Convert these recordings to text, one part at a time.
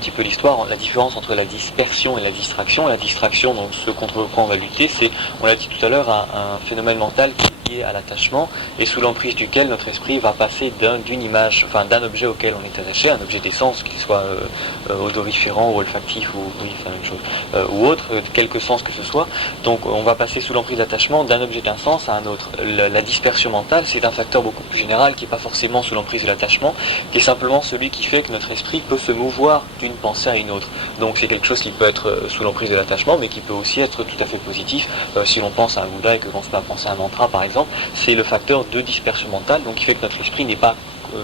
petit peu l'histoire, la différence entre la dispersion et la distraction. La distraction, donc ce contre quoi on va lutter, c'est, on l'a dit tout à l'heure, un phénomène mental qui est lié à l'attachement et sous l'emprise duquel notre esprit va passer d'une image, enfin d'un objet auquel on est attaché, un objet d'essence, qu'il soit odoriférant ou olfactif ou oui, c'est la même chose, ou autre, quelque sens que ce soit. Donc on va passer sous l'emprise d'attachement d'un objet d'un sens à un autre. La dispersion mentale, c'est un facteur beaucoup plus général qui n'est pas forcément sous l'emprise de l'attachement, qui est simplement celui qui fait que notre esprit peut se mouvoir d'une pensée à une autre. Donc c'est quelque chose qui peut être sous l'emprise de l'attachement, mais qui peut aussi être tout à fait positif. Si l'on pense à un Bouddha et que l'on se met à penser à un mantra par exemple, c'est le facteur de dispersion mentale, donc qui fait que notre esprit n'est pas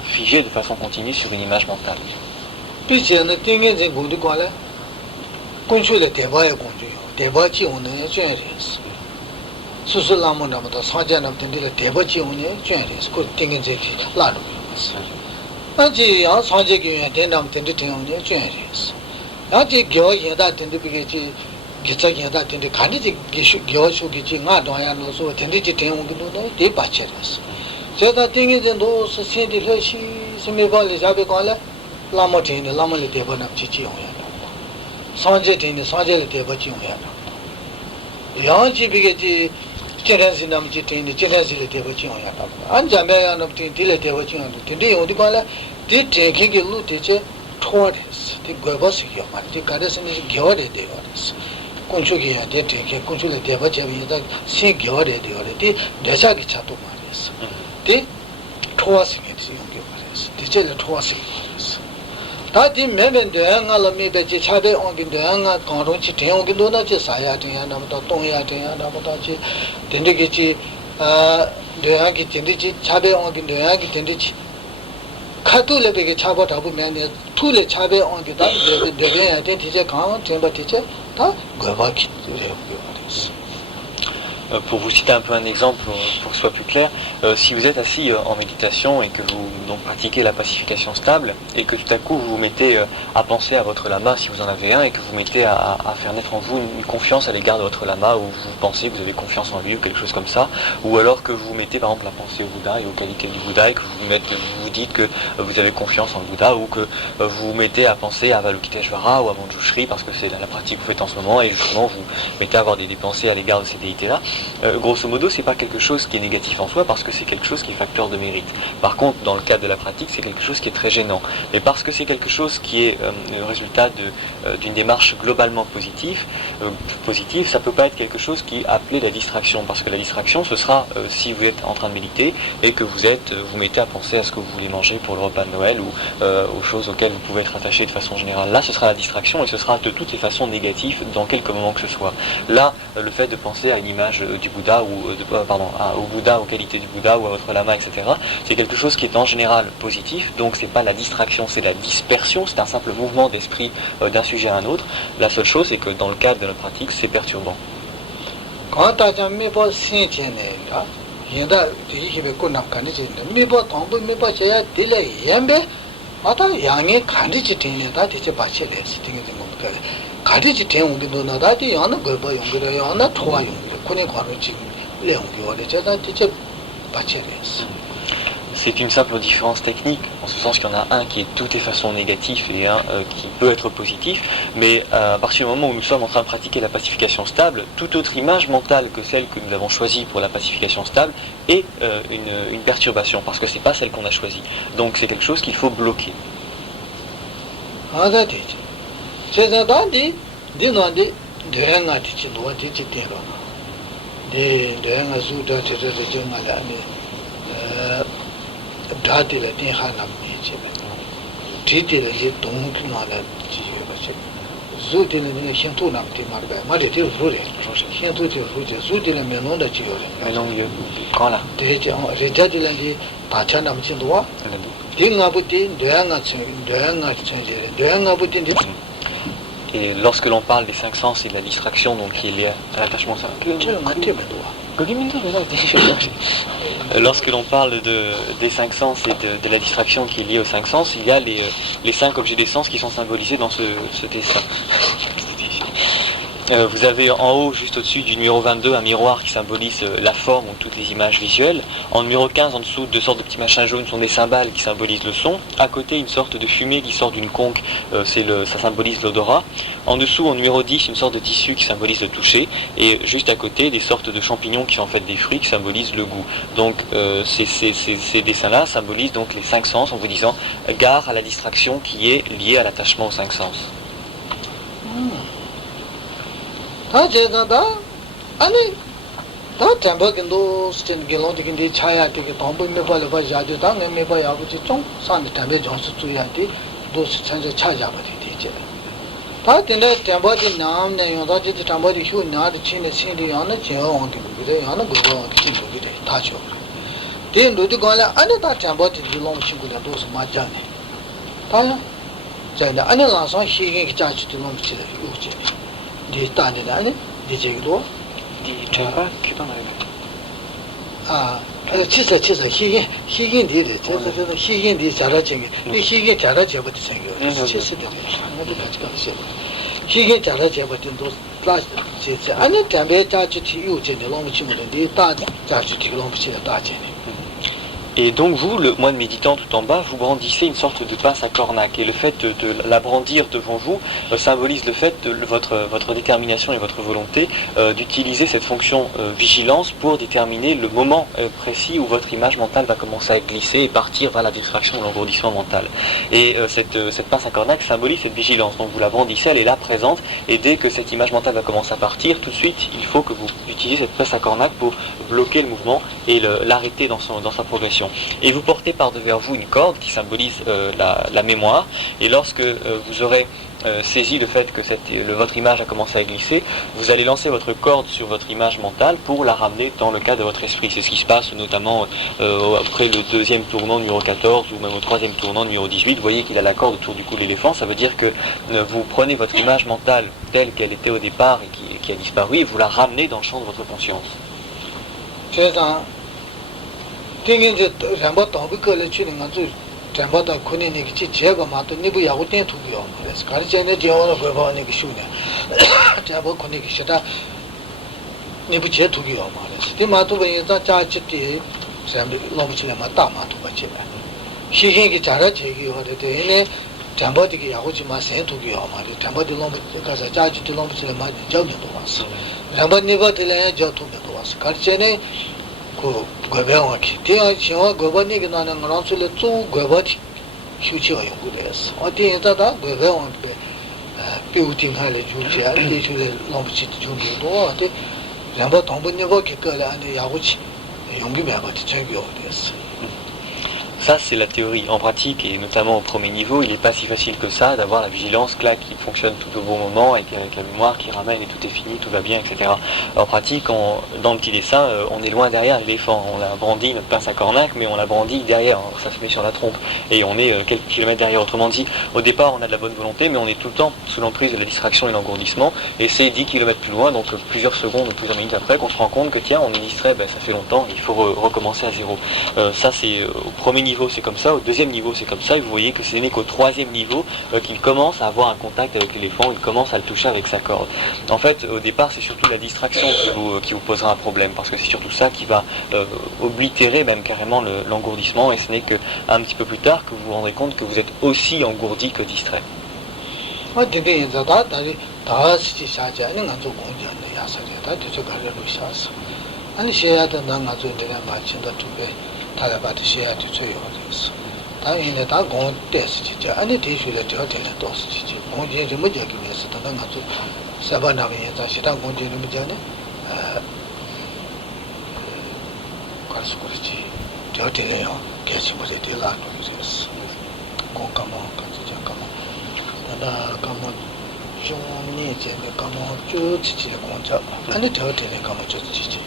figé de façon continue sur une image mentale. Tati memen doyanga la mi beji chabe ongin doyanga kongron chi ten ongin do na chi saya ten ya namata tong ya ten ya namata chi tende ki chi doyanga ki tende chi chabe ongin doyanga ki tende chi khatu le bege chaba tabu mene tu le chabe ongin da doyanga ya ten tiche kaan tenba tiche ta goba ki Pour vous citer un peu un exemple, pour que ce soit plus clair, si vous êtes assis en méditation et que vous donc, pratiquez la pacification stable et que tout à coup vous vous mettez à penser à votre lama si vous en avez un et que vous mettez à faire naître en vous une confiance à l'égard de votre lama ou vous pensez que vous avez confiance en lui ou quelque chose comme ça, ou alors que vous vous mettez par exemple à penser au Bouddha et aux qualités du Bouddha et que vous vous dites que vous avez confiance en le Bouddha ou que vous vous mettez à penser à Avalokiteshvara ou à Manjushri parce que c'est la pratique que vous faites en ce moment et justement vous mettez à avoir des pensées à l'égard de ces déités-là. Grosso modo, c'est pas quelque chose qui est négatif en soi parce que c'est quelque chose qui est facteur de mérite. Par contre, dans le cadre de la pratique, c'est quelque chose qui est très gênant. Mais parce que c'est quelque chose qui est le résultat d'une démarche globalement positive, ça peut pas être quelque chose qui est appelé la distraction. Parce que la distraction, ce sera si vous êtes en train de méditer et que vous mettez à penser à ce que vous voulez manger pour le repas de Noël ou aux choses auxquelles vous pouvez être attaché de façon générale. Là, ce sera la distraction et ce sera de toutes les façons négatif dans quelque moment que ce soit. Là, le fait de penser à une image du Bouddha ou au Bouddha, aux qualités du Bouddha ou à votre lama, etc. C'est quelque chose qui est en général positif, donc c'est pas la distraction, c'est la dispersion, c'est un simple mouvement d'esprit d'un sujet à un autre. La seule chose, c'est que dans le cadre de notre pratique, c'est perturbant. C'est une simple différence technique, en ce sens qu'il y en a un qui est de toutes les façons négatif et un qui peut être positif, mais à partir du moment où nous sommes en train de pratiquer la pacification stable, toute autre image mentale que celle que nous avons choisie pour la pacification stable est une perturbation, parce que c'est pas celle qu'on a choisie. Donc c'est quelque chose qu'il faut bloquer. Et lorsque l'on parle des cinq sens et de la distraction, donc qui est liée à l'attachement, lorsque l'on parle des cinq sens et de la distraction qui est liée aux cinq sens, il y a les cinq objets des sens qui sont symbolisés dans ce dessin. Vous avez en haut, juste au-dessus du numéro 22, un miroir qui symbolise la forme ou toutes les images visuelles. En numéro 15, en dessous, deux sortes de petits machins jaunes sont des cymbales qui symbolisent le son. À côté, une sorte de fumée qui sort d'une conque, ça symbolise l'odorat. En dessous, au numéro 10, une sorte de tissu qui symbolise le toucher. Et juste à côté, des sortes de champignons qui sont en fait des fruits qui symbolisent le goût. Donc ces dessins-là symbolisent donc les cinq sens en vous disant gare à la distraction qui est liée à l'attachement aux cinq sens. 다 제가다 아니 다 담박인도 스탠 gelongdig인데 차야 되게 동부 메발을 봐 야도 당에 메바 야부지 좀 산에 담에 정수 주야지 도스 찬제 차야 봐 되지 다 된다 담박이 나음네 요다지 담박이 휴 나도 친네 신이 안에 제어한테 그래 안에 그거 친구 그래 다죠 된 로디 거라 안에 다 담박이 줄롱 친구들 도스 맞잖아 다야 자네 안에 가서 희게 자주 들으면 치래 요지 네 딸이네 아니 네 제기도 Djemba, cubain 아 치사 희게 디데 저 희게 디 잘하지 이 희게 잘하지 버티 생겨 치스데 아무도 같이 가서 희게 잘하지 버티도 클래스 제 아니 담배 자주 티우제네 너무 치면 네 다 자주 티 너무 치다 다제네 Et donc vous, le moine méditant tout en bas, vous brandissez une sorte de pince à cornac. Et le fait de la brandir devant vous symbolise le fait de votre détermination et votre volonté d'utiliser cette fonction vigilance pour déterminer le moment précis où votre image mentale va commencer à glisser et partir vers la distraction ou l'engourdissement mental. Et cette pince à cornac symbolise cette vigilance. Donc vous la brandissez, elle est là présente, et dès que cette image mentale va commencer à partir, tout de suite, il faut que vous utilisiez cette pince à cornac pour bloquer le mouvement et l'arrêter dans sa progression. Et vous portez par-devers vous une corde qui symbolise la mémoire, et lorsque vous aurez saisi le fait que votre image a commencé à glisser, vous allez lancer votre corde sur votre image mentale pour la ramener dans le cas de votre esprit. C'est ce qui se passe notamment après le deuxième tournant numéro 14 ou même au troisième tournant numéro 18. Vous voyez qu'il a la corde autour du cou de l'éléphant. Ça veut dire que vous prenez votre image mentale telle qu'elle était au départ et qui a disparu, et vous la ramenez dans le champ de votre conscience. 땡긴데 잠바 더비 걸려 주는 건 잠바다 군인이 기 제가 마도 니부 야고 땡 두고요. 그래서 가르쳐내 제어는 그 바니 그 쉬우네. 잠바 군인이 시다 니부 제 두고요. 말이야. 이 마도 베자 자치티 잠비 로부치나 마다 마도 같이 봐. 희행이 잘하 제기 하는데 얘네 잠바디기 야고지 마세 두고요. 말이야. 잠바디 로부 가서 자치티 로부치나 마 저기도 왔어. 잠바니버들에 저 두고도 왔어. 가르쳐내 그 고배왕이 대야 시와 고번이게 나는 거랑술에 쭉 고버티 휴치가 연구돼서 어디에다가 고배왕 비우팅할래 주지 않게 주를 너무 짓도 준비도 어디 잠바 동분이고 개거라 안에 야구치 용기 배워지 저기 어디였어. Ça, c'est la théorie. En pratique, et notamment au premier niveau, il n'est pas si facile que ça d'avoir la vigilance, clac, qui fonctionne tout au bon moment, avec la mémoire qui ramène et tout est fini, tout va bien, etc. En pratique, dans le petit dessin, on est loin derrière l'éléphant. On l'a brandi, notre pince à cornac, mais on l'a brandi derrière. Ça se met sur la trompe. Et on est quelques kilomètres derrière. Autrement dit, au départ, on a de la bonne volonté, mais on est tout le temps sous l'emprise de la distraction et l'engourdissement. Et c'est 10 kilomètres plus loin, donc plusieurs secondes ou plusieurs minutes après, qu'on se rend compte que tiens, on est distrait, ça fait longtemps, il faut recommencer à zéro. Ça, c'est au premier niveau, c'est comme ça, au deuxième niveau c'est comme ça, et vous voyez que ce n'est qu'au troisième niveau qu'il commence à avoir un contact avec l'éléphant, il commence à le toucher avec sa corde. En fait, au départ, c'est surtout la distraction qui vous posera un problème, parce que c'est surtout ça qui va oblitérer même carrément l'engourdissement, et ce n'est qu'un petit peu plus tard que vous vous rendrez compte que vous êtes aussi engourdi que distrait. 다라바디 시야도 줘요です. 당연히 다 공대스지. 아니 대수를 저한테는 도스지. 공제 좀 저기 위해서 다 가지고 사바나게 다시다 공제는 뭐잖아. 가서 그렇지. 저한테요. 계속 뭐지 될라고 그랬어. 공감만 같이 잠깐만. 나다 감은 좀니 제가 감은 쭈치지 공자. 아니 저한테는 감은 쭈치지.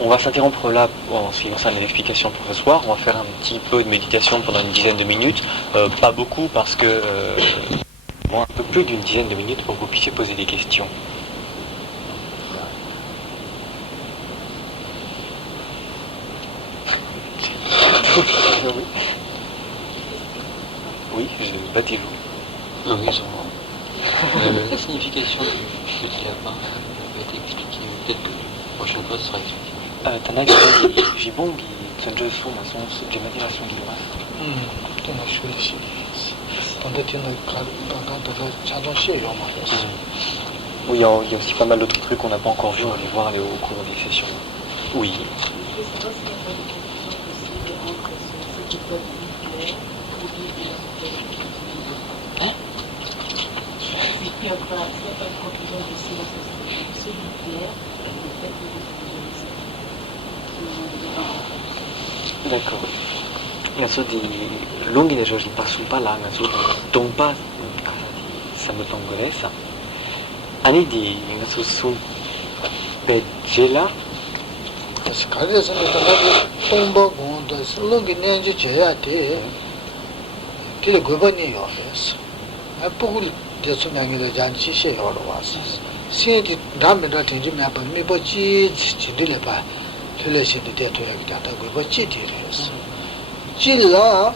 On va s'interrompre là en ce qui concerne les explications pour ce soir. On va faire un petit peu de méditation pendant une dizaine de minutes. Pas beaucoup parce que... un peu plus d'une dizaine de minutes pour que vous puissiez poser des questions. Oui, battez-vous. 여기서 La signification du Tiyapa peut être expliquée, peut-être que la prochaine fois ce sera expliqué. Tanagi Jibongi, Tsanjosu, Mason, Gematiration Giloras. Tena Shuishi. Tanda Tena Chadon Shie Yoma. Oui, il y a aussi pas mal d'autres trucs qu'on n'a pas encore vu, on va les voir au cours des sessions. Oui. Hein? D'accord. Ngaso di lungi ne jogi pasumpa la ngaso tompa sama tongolesa. Ani di ngaso sun pejela. Kare sani tanda tomba gonda lungi nyanju jaya te tile goba ni yo es. Pugul de sunyangi de janchi she yo lo was. Sin di dame da tinji me pa mi bo chi chindile pa tile sin de to ya gita goba chi de es. Chilla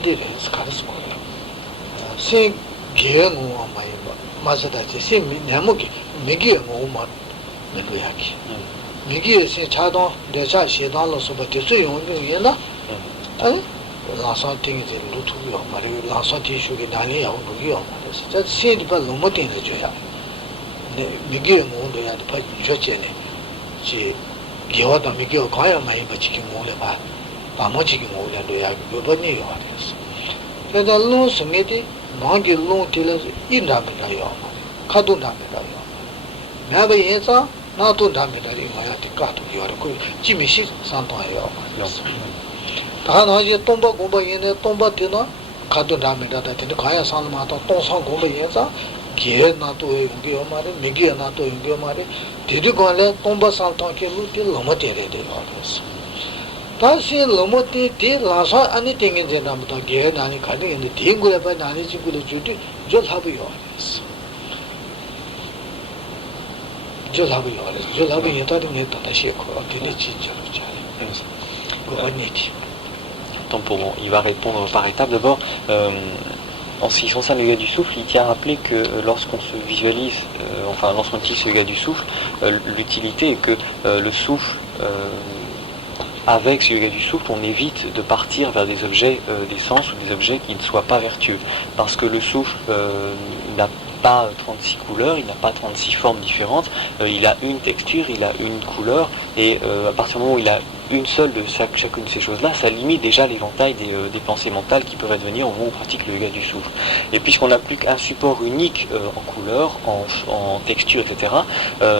de es karis ko. Sin ge ngo ma yo ma sa da chi sin mi nyamu ki mi ge ngo ma me lo ya ki. 미기에 차도 내자 시단로 소바 대수 용용이나 라사 띵이제 루투요 말이 라사 티슈게 난리야 오고요 진짜 세디가 너무 띵해 줘야 네 미기에 뭐도야 파 줘제네 지 기어다 미기에 가야 많이 버치기 몰래 봐 아무지기 몰래도야 요번이요 그래서 그래서 로 승에디 망기 로 딜레스 인다면요 카도다면요 내가 예서 나도 담배다리 뭐야 디까도 요르고 지미시 산도요. 다나지 똥바 공바 얘네 똥바 되나 가도 담배다다 되는 가야 산마도 똥상 공바 얘자 게 나도 연기요 말이 미게 나도 연기요 말이 디르고래 똥바 산도게 루티 너무 되래요. 그래서 다시 너무 되 라사 아니 땡인제 남도 게 나니 가는 데 땡고래 봐 나니 지구를 주디 저 사비요. 그래서 Il va répondre par étapes. D'abord, en ce qui concerne le yoga du souffle, il tient à rappeler que lorsqu'on se visualise, lorsqu'on utilise le yoga du souffle, l'utilité est que le souffle, avec ce yoga du souffle, on évite de partir vers des objets des sens ou des objets qui ne soient pas vertueux. Parce que le souffle n'a pas 36 couleurs, il n'a pas 36 formes différentes, il a une texture, il a une couleur, et à partir du moment où il a une seule de chacune de ces choses-là, ça limite déjà l'éventail des pensées mentales qui peuvent advenir au moment où on pratique le yoga du souffle. Et puisqu'on n'a plus qu'un support unique en couleur, en texture, etc.,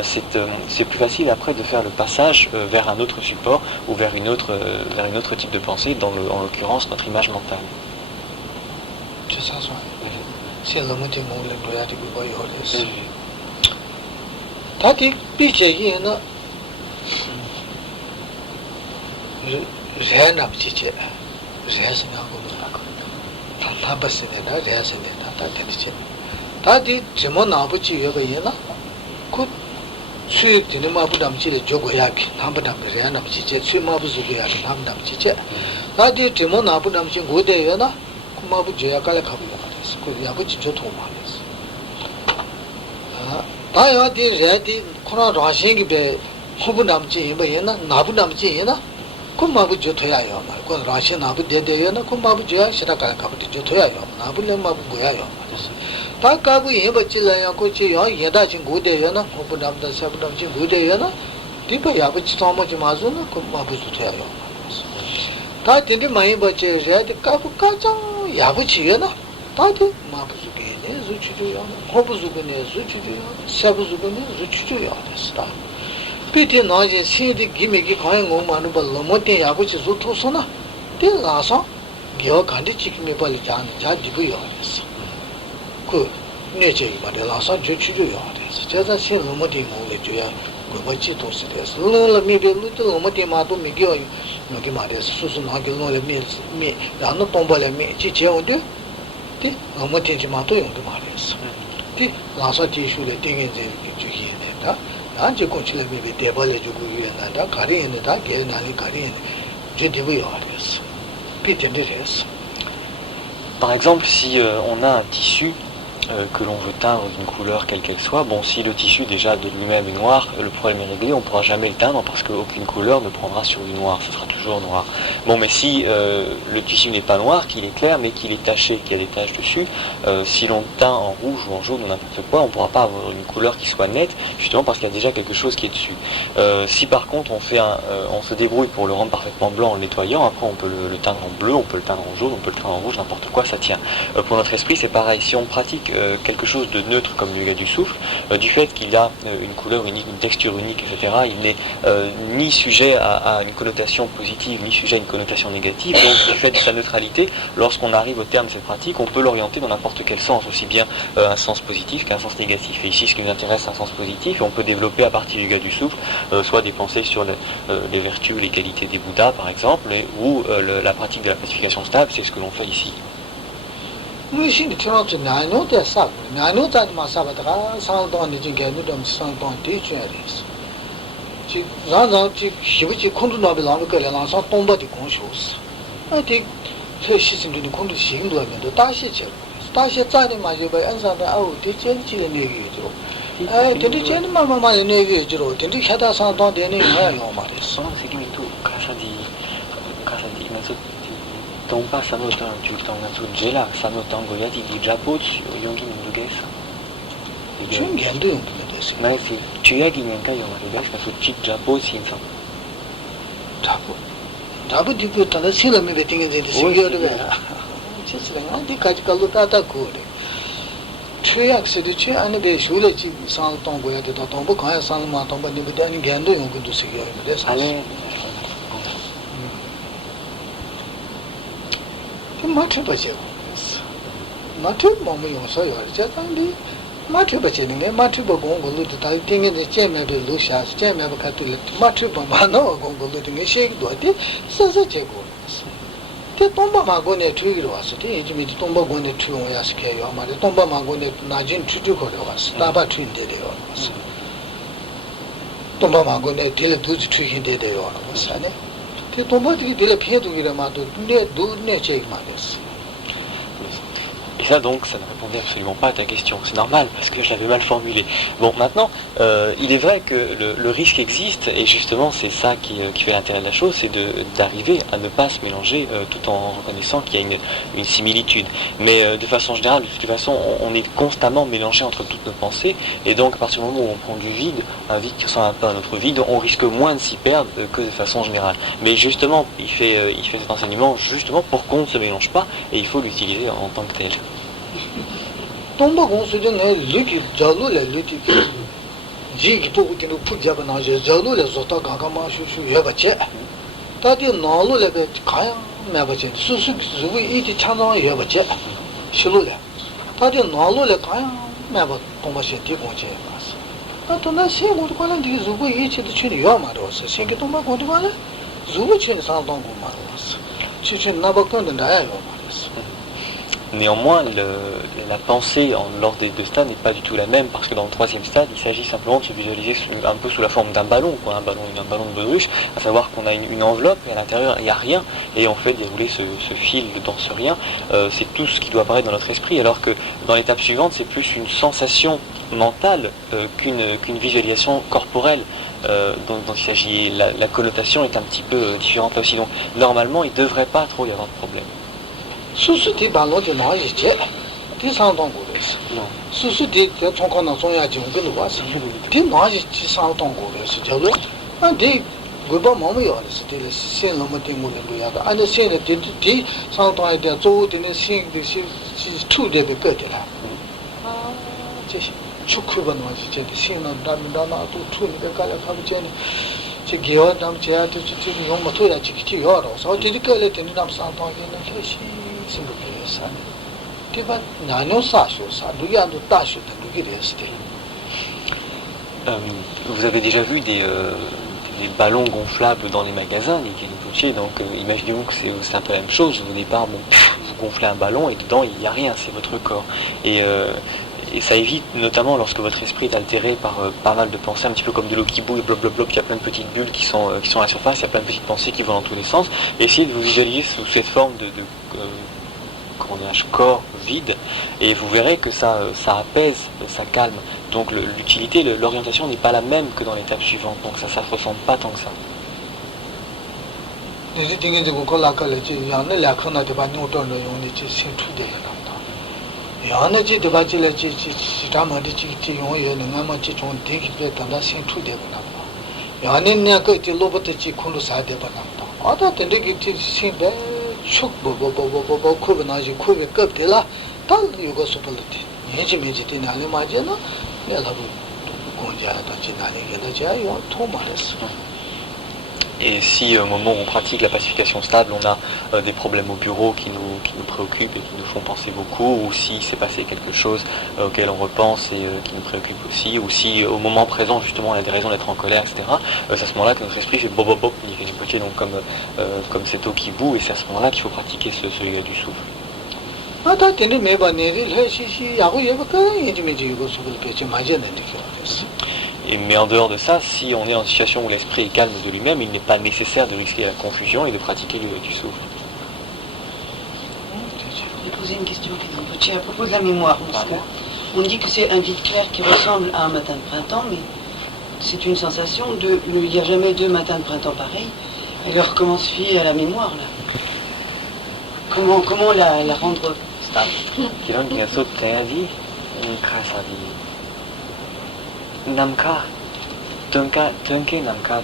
c'est plus facile après de faire le passage vers un autre support ou vers une autre type de pensée, en l'occurrence notre image mentale. C'est ça, c'est le motif où le doigt de Goyo est. Tati, Piché, rien n'a petit, rien n'a pas Tabassin, rien n'a pas Tati, Jimon Abuchi, Yobayena, could sweep the Namabudam Chile, Jogoyaki, Nambadam, Riana Chiche, Swimabuzuki, Nambadam Chiche. Tati, Jimon Abudam Chingudayana, Kumabu Jayakala. 야부지 좋통 말이었어. 다야디 레디 코나 라싱기 베 호부 남지 뭐였나 나부 남지 얘나 kummabu jo thoya yo ma ko rashi nabu de de yo na kummabu jo shira ka ka bu jo thoya yo nabu le ma bu ya yo ta ka bu ye ba chi la ya ko chi yo ye da chin gu de yo na ko bu nam da sa bu nam chin gu de yo na di ba ya bu chi so mo chi ma zo na kummabu jo thoya yo ta tin de mai ba che ya de ka bu ka cha ya bu chi yo na ta de ma bu zu ge ne zu chi jo yo ko bu zu ge ne zu chi jo yo sa bu zu ge ne zu chi jo yo de sta piti naje sidi gimeki kaya ngoma nuba lomote yabuchi zutu sona di lasa gyo kandi chikime pali jani ja dibu yawaresa ku neche imade lasa jo chujo yawaresa jaza si lomote ngole jo ya goba chi tosi desa lola mibe lute lomote mato migi yo yogi maresa susu nagi lola mi rano tomba le mi chi che onde di lomote chi mato yogi maresa di lasa ti shule tengen ze jo hine da 안지 고치를 미비 대벌에 주고 유연하다 가리는다 개나리 가리는 제대로 요하리스 피텐데스. Par exemple, si on a un tissu que l'on veut teindre d'une couleur quelle qu'elle soit, bon, si le tissu déjà de lui-même est noir, le problème est réglé, on ne pourra jamais le teindre parce qu'aucune couleur ne prendra sur du noir, ce sera toujours noir. Bon, mais si le tissu n'est pas noir, qu'il est clair, mais qu'il est taché, qu'il y a des taches dessus, si l'on teint en rouge ou en jaune ou n'importe quoi, on ne pourra pas avoir une couleur qui soit nette, justement parce qu'il y a déjà quelque chose qui est dessus. Si par contre on se débrouille pour le rendre parfaitement blanc en le nettoyant, après on peut le teindre en bleu, on peut le teindre en jaune, on peut le teindre en rouge, n'importe quoi, ça tient. Pour notre esprit, c'est pareil, si on pratique quelque chose de neutre comme le yoga du souffle, du fait qu'il a une couleur unique, une texture unique, etc., il n'est ni sujet à une connotation positive, ni sujet à une connotation négative, donc du fait de sa neutralité, lorsqu'on arrive au terme de cette pratique, on peut l'orienter dans n'importe quel sens, aussi bien un sens positif qu'un sens négatif. Et ici, ce qui nous intéresse, c'est un sens positif, et on peut développer à partir du yoga du souffle, soit des pensées sur les vertus, les qualités des Bouddhas, par exemple, ou la pratique de la pacification stable, c'est ce que l'on fait ici. 루신이 처럼지 나노다 사 나노다 마사바다가 상도안이 지게는 좀 상도안 되줘야겠어. 지 나나 지 시부지 콘도나베 나베라서 동바디 공쇼스. 아디 그 시즌이 콘도 시행도 하면도 다시 제 다시 짜는 마저바 안산다 아우 대전지의 얘기죠. 아 근데 쟤는 마마마 얘기죠. 근데 하다 상도 되는 거야 요 말이었어. Tompa sanotan jutang jela sanotan goyati di japot yongi munduges. 중견도 연구됐어요. Maisi, 주야기 년가 영화를 가서 집 잡고 신성. 잡고 디고 다다 실험에 베팅에 대해서 시기어를 해. 진짜가 디까지 갈로 따다 고래. 최악세도 최 안에 슈레 집 상동 고야 되다 동부 가야 상마 동부 니보다 아니 견도 연구도 시기어를 해서. 아니 마트 버지. 마트 몸이 용서요. 제가는데 마트 버지네. 마트 보고 공부도 다 띵게 제매도 루샤 제매도 같은 마트 보마노 공부도 띵게 시기도 어디 서서 제고. 때 동바마고네 투이로 왔어. 때 이제 동바고네 투용이야 시켜요. 말에 동바마고네 나진 투주 걸어 왔어. 나바 투인데요. 동바마고네 딜 두지 투인데요. 왔어네. 때 동바들이 딜 피해두기라 마도 네 제일 말했어. Et ça donc, ça ne répondait absolument pas à ta question. C'est normal, parce que je l'avais mal formulé. Bon, maintenant, il est vrai que le risque existe, et justement, c'est ça qui fait l'intérêt de la chose, c'est d'arriver à ne pas se mélanger tout en reconnaissant qu'il y a une similitude. Mais de façon générale, de toute façon, on est constamment mélangé entre toutes nos pensées, et donc à partir du moment où on prend du vide, un vide qui ressemble un peu à notre vide, on risque moins de s'y perdre que de façon générale. Mais justement, il fait cet enseignement justement pour qu'on ne se mélange pas, et il faut l'utiliser en tant que tel. 동바 공수전에 리기 자루래 리기 지기 보고 되는 부자가 나je 자루래 좋다 가가마 슈슈 해봤지 다디 나로래 가야 매버지 수수 수부 이지 창정 해봤지 실로래 다디 나로래 가야 매버 동바시 뒤공지 봤어 나도나 시행도 관련 되게 수부 이치도 취니 요 말었어 생기 동바 고도 관련 수부 취니 상동고 말었어 취취 나버건데 나야 요 말었어. Néanmoins, la pensée lors des deux stades n'est pas du tout la même, parce que dans le troisième stade, il s'agit simplement de se visualiser un peu sous la forme d'un ballon, quoi, un ballon de baudruche, à savoir qu'on a une enveloppe et à l'intérieur il n'y a rien, et on fait dérouler ce fil dans ce rien. C'est tout ce qui doit apparaître dans notre esprit, alors que dans l'étape suivante, c'est plus une sensation mentale qu'une visualisation corporelle dont il s'agit. La connotation est un petit peu différente là aussi, donc normalement il ne devrait pas trop y avoir de problème. 수수디 발로지 나이지 디상동고레스 수수디 총권나 송야지 온근도 왔어 디 나이지 디상동고레스 저로 안디 그거 뭐뭐요스 디 신놈의 때문에도야가 아니 신의 디 상동에 대한 조우디는 신의 투데베 뼈들아 아 제시 축구번 와지 제 신은 담다나도 투니가 갈아 가고 전에 제 기어 담 제한테 지금 용 못해야 지키지 열어서 어디 걸에 되는 담 상동에 있는 대시 Vous avez déjà vu des ballons gonflables dans les magasins, les Kenipochi, donc imaginez-vous que c'est un peu la même chose. Au départ, bon, vous gonflez un ballon et dedans il n'y a rien, c'est votre corps. Et ça évite, notamment lorsque votre esprit est altéré par pas mal de pensées, un petit peu comme de l'eau qui bouille, blop, blop, blop, il y a plein de petites bulles qui sont à la surface, il y a plein de petites pensées qui vont dans tous les sens. Essayez de vous visualiser sous cette forme tournage corps vide, et vous verrez que ça apaise, ça calme. Donc l'utilité, l'orientation n'est pas la même que dans l'étape suivante, donc ça ne se ressemble pas tant que ça. Et si au moment où on pratique la pacification stable, on a des problèmes au bureau qui nous préoccupent et qui nous font penser beaucoup, ou si s'est passé quelque chose auquel on repense et qui nous préoccupe aussi, ou si au moment présent justement on a des raisons d'être en colère, etc., c'est à ce moment-là que notre esprit fait bob bob bob, donc comme cette eau qui bout, et c'est à ce moment-là qu'il faut pratiquer ce yoga du souffle. Mais en dehors de ça, si on est en situation où l'esprit est calme de lui-même, il n'est pas nécessaire de risquer la confusion et de pratiquer le yoga du souffle. Je vais poser une question à propos de la mémoire. On dit que c'est un vide clair qui ressemble à un matin de printemps, mais c'est une sensation de... Il n'y a jamais deux matins de printemps pareils. Alors comment se fait à la mémoire là? Comment la rendre stable? Namka, Tunke Namka,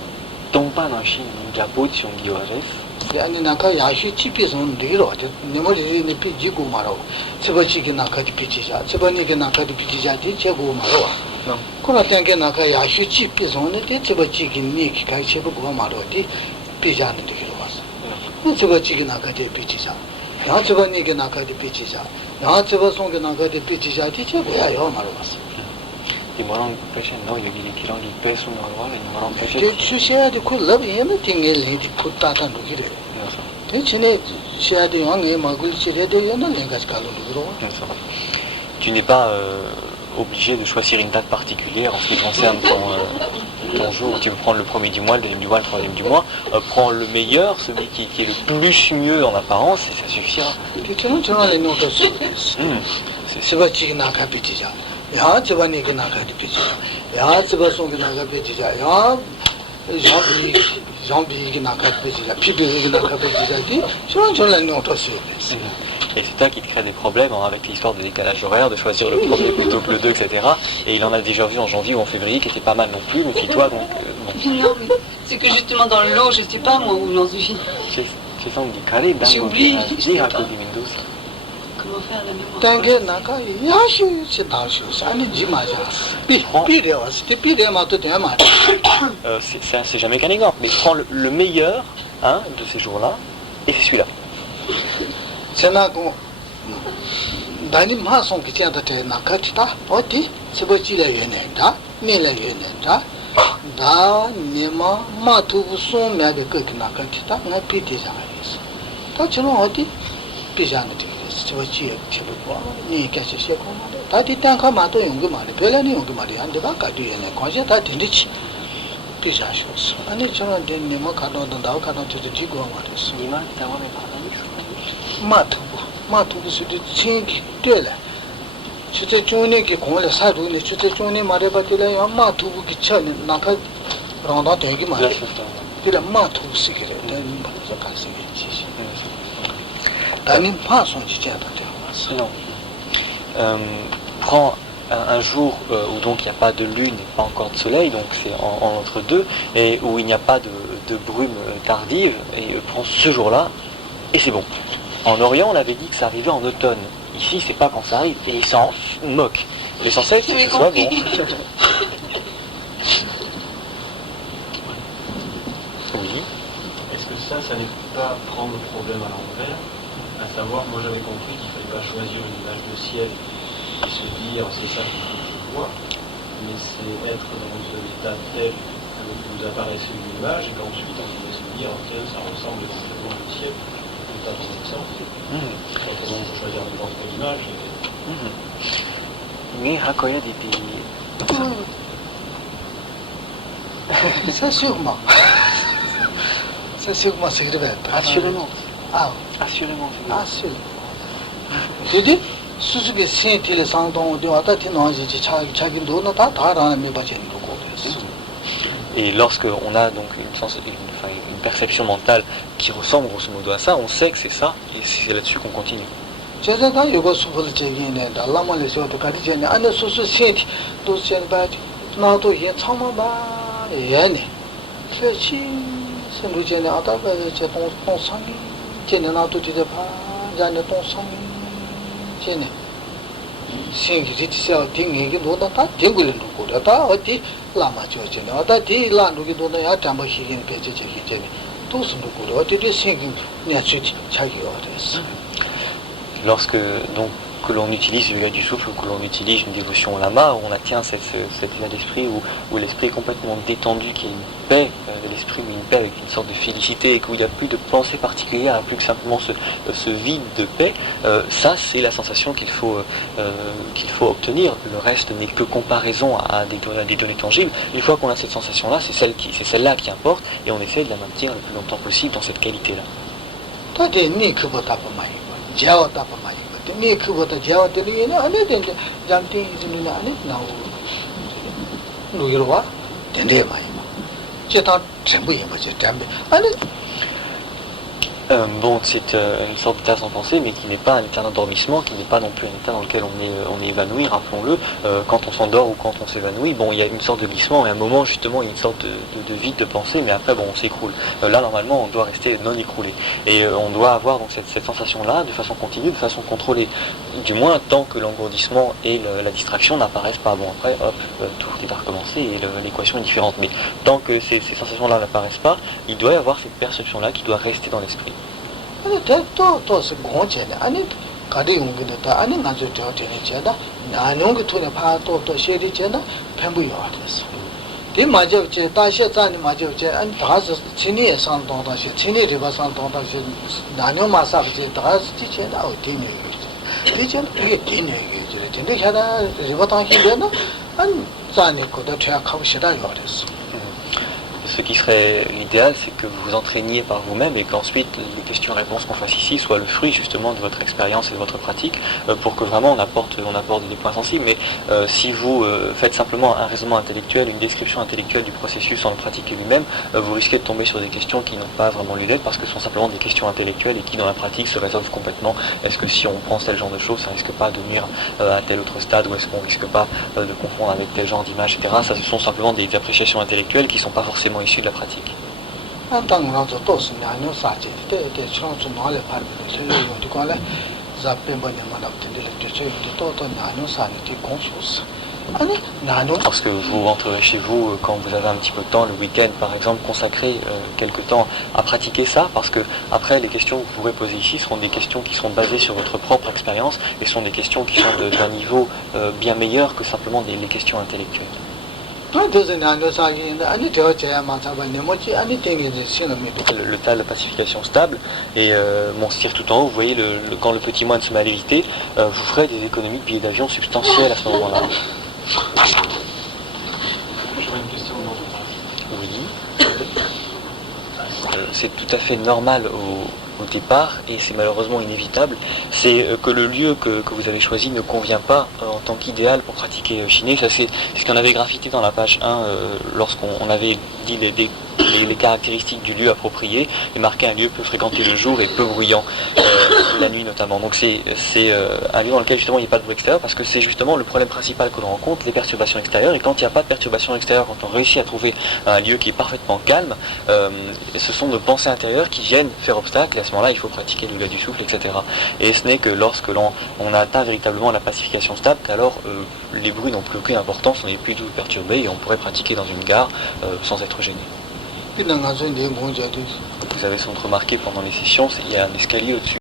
Tompa Nashin, Japut Yungiores. Yani naka yashu chipi son diro, nemori ni pi jigu maro. Sebachi ki naka di pichija, sebani ki naka di pichija di chegu maro. Kuna tenke naka yashu chipi son de sebachi ki ni ki kai chegu maro di pija ni diro was. Sebachi ki naka di pichija. Ya sebani ki naka di pichija. Ya sebason ki naka di pichija di chegu ya yo maro was. I morang pesce no, io gli tirano il peso normale, i morang pesce. Che ci sia di quella via mi tinge lì di puttata non dire. E ce ne sia di ogni ma quel ci rede io non ne cascalo duro. Tu n'es pas obligé de choisir une date particulière en ce qui concerne ton jour. Tu peux prendre le premier du mois, le deuxième du mois, le troisième du mois. Prends le meilleur, celui qui est le plus mieux en apparence, et ça suffira. C'est pas qui n'a qu'à petit. Ya chibani ki naka di pichi, ya chibasong ki naka pichi, ya jambi ki naka pichi, pipi ki naka pichi, et c'est ça qui te crée des problèmes avec l'histoire de décalage horaire, de choisir le premier plutôt que le 2, etc. Et il en a déjà vu en janvier ou en février qui était pas mal non plus, méfie-toi donc. Non, mais c'est que justement dans l'eau, je sais pas moi où j'en suis. J'ai oublié. Comment faire la mémoire? Tangue naka yashu c'est dans chose, ani jimaja. Pire c'était pire ma tout est mal. C'est jamais qu'un exemple, mais prends le meilleur de ces jours-là et c'est celui-là. C'est là qu'on dani ma son qui tient de naka tita, oti c'est pas ci la yene ni la yene da nima ma tu son mais avec que naka tita na pite ja. Ta chino oti pijane 지워지 제보고 니 같이 시작하면 다디 땅가 마도 용기 말이 별라니 용기 말이 안 돼가 가디에네 관심 다 된듯이 비자쇼스 아니 저는 내가 가도도 나와 가도도 지고 말했어 이만 다음에 받아는 마투부 수도 친기 되라 진짜 좋은 게 공을 사도네 진짜 좋은 말해 봤더라 마투부 기차네 나가 런다 되게 말이야 그래 마투부 시기래 내가 맞아 가서 있지 Non. Prends un jour où donc il n'y a pas de lune et pas encore de soleil, donc c'est entre deux, et où il n'y a pas de brume tardive, et prends ce jour-là, et c'est bon. En Orient, on avait dit que ça arrivait en automne. Ici, c'est pas quand ça arrive, et ils s'en moquent. L'essentiel, c'est que ce soit bon. Oui. Est-ce que ça n'est pas prendre le problème à l'envers? À savoir, moi j'avais compris qu'il ne fallait pas choisir une image de ciel et se dire c'est ça que je vois, mais c'est être dans un état tel que vous apparaissez une image et qu'ensuite on peut se dire tiens ça ressemble éventuellement au ciel, c'est pas ton exemple. Simplement on peut choisir n'importe quelle image. Mais Hakoya dit ça sûrement. Ça sûrement c'est vrai. Assurément. Ah, assurément. assurément. 되지 수수게 신티를 상동 되었다 티노지 차긴 도나 다 다라는 메바진 거고 그래서 Et lorsque on a donc une perception mentale qui ressemble grosso modo à ça, on sait que c'est ça, et c'est là-dessus qu'on continue. 제가 이거 수보를 제기네 달라말에서도 가르치네 안에 수수 신티 또 신바지 나도 예 참아 봐 예네 그렇지 선루제네 아다가 제 동상이 제네 나도 되게 봐 자네 동상이 제네 신기 지시야 딩이게 노다 다 되고는 거다 다 어디 라마죠 제네 어디 디 라누기 노다 야 담바 희긴 배제 제기 제네 또 숨도 거다 어디 신기 냐치 차기 어디서 Lorsque donc que l'on utilise le yoga du souffle ou que l'on utilise une dévotion au lama, on atteint cet état d'esprit où l'esprit est complètement détendu, qu'il y a une paix de l'esprit, mais une paix avec une sorte de félicité et qu'il n'y a plus de pensée particulière, il n'y a plus que simplement ce vide de paix. Ça, c'est la sensation qu'il faut obtenir. Le reste n'est que comparaison à des données tangibles. Une fois qu'on a cette sensation-là, c'est celle-là qui importe et on essaie de la maintenir le plus longtemps possible dans cette qualité-là. jawa tapa mai ni kubota jawa tele na ane dende jamti izuna ane na lu yirwa dende mai cheta trembu yema je tambe ane Bon, c'est une sorte d'état sans pensée, mais qui n'est pas un état d'endormissement, qui n'est pas non plus un état dans lequel on est évanoui, rappelons-le. Quand on s'endort ou quand on s'évanouit, bon, il y a une sorte de glissement, et à un moment, justement, il y a une sorte de vide de pensée, mais après, bon, on s'écroule. Là, normalement, on doit rester non écroulé. Et on doit avoir donc cette sensation-là, de façon continue, de façon contrôlée. Du moins, tant que l'engourdissement et la distraction n'apparaissent pas. Bon, après, hop, tout qui va recommencer, et l'équation est différente. Mais tant que ces sensations-là n'apparaissent pas, il doit y avoir cette perception-là qui doit rester dans l'esprit. 아니 또 공원체네 아니 가리 용기도 아니 나저 저 되네잖아 나뇽기 토네 파또 셰리잖아 펜부요 알았어 이 맞아지 다시 자니 맞아지 아니 다스 진이에 상동다시 진이 리바 상동다시 나뇽 마사지 다스 지체나 어디네 이제 이게 되네 이제 근데 하다 리바 당기려나 아니 자니 거다 퇴학하고 싫어요 알았어 Ce qui serait l'idéal, c'est que vous vous entraîniez par vous-même et qu'ensuite les questions-réponses qu'on fasse ici soient le fruit justement de votre expérience et de votre pratique pour que vraiment on apporte des points sensibles. Mais si vous faites simplement un raisonnement intellectuel, une description intellectuelle du processus sans le pratiquer lui-même, vous risquez de tomber sur des questions qui n'ont pas vraiment lieu d'être parce que ce sont simplement des questions intellectuelles et qui dans la pratique se résolvent complètement. Est-ce que si on prend tel genre de choses, ça risque pas de nuire à tel autre stade ou est-ce qu'on risque pas de confondre avec tel genre d'image, etc. Ça, ce sont simplement des appréciations intellectuelles qui ne sont pas forcément issues de la pratique. Lorsque vous rentrerez chez vous, quand vous avez un petit peu de temps, le week-end par exemple, consacrez quelque temps à pratiquer ça, parce que après les questions que vous pourrez poser ici seront des questions qui seront basées sur votre propre expérience et sont des questions qui sont d'un niveau bien meilleur que simplement les questions intellectuelles. Le tas de la pacification stable et mon cire tout en haut, vous voyez quand le petit moine se met à léviter, vous ferez des économies de billets d'avion substantielles à ce moment-là. J'aurais une question dans Oui. C'est tout à fait normal au départ et c'est malheureusement inévitable, c'est que le lieu que vous avez choisi ne convient pas en tant qu'idéal pour pratiquer Shiné. Ça c'est ce qu'on avait graffité dans la page 1 lorsqu'on avait dit les caractéristiques du lieu approprié et marqué un lieu peu fréquenté le jour et peu bruyant la nuit notamment. Donc c'est un lieu dans lequel justement il n'y a pas de bruit extérieur parce que c'est justement le problème principal que l'on rencontre, les perturbations extérieures. Et quand il n'y a pas de perturbations extérieures, quand on réussit à trouver un lieu qui est parfaitement calme, ce sont nos pensées intérieures qui viennent faire obstacle et à ce moment-là il faut pratiquer le yoga du souffle, etc. Et ce n'est que lorsque l'on a atteint véritablement la pacification stable qu'alors les bruits n'ont plus aucune importance, on n'est plus du tout perturbé et on pourrait pratiquer dans une gare sans être gêné. Vous avez sans doute remarqué pendant les sessions, il y a un escalier au-dessus.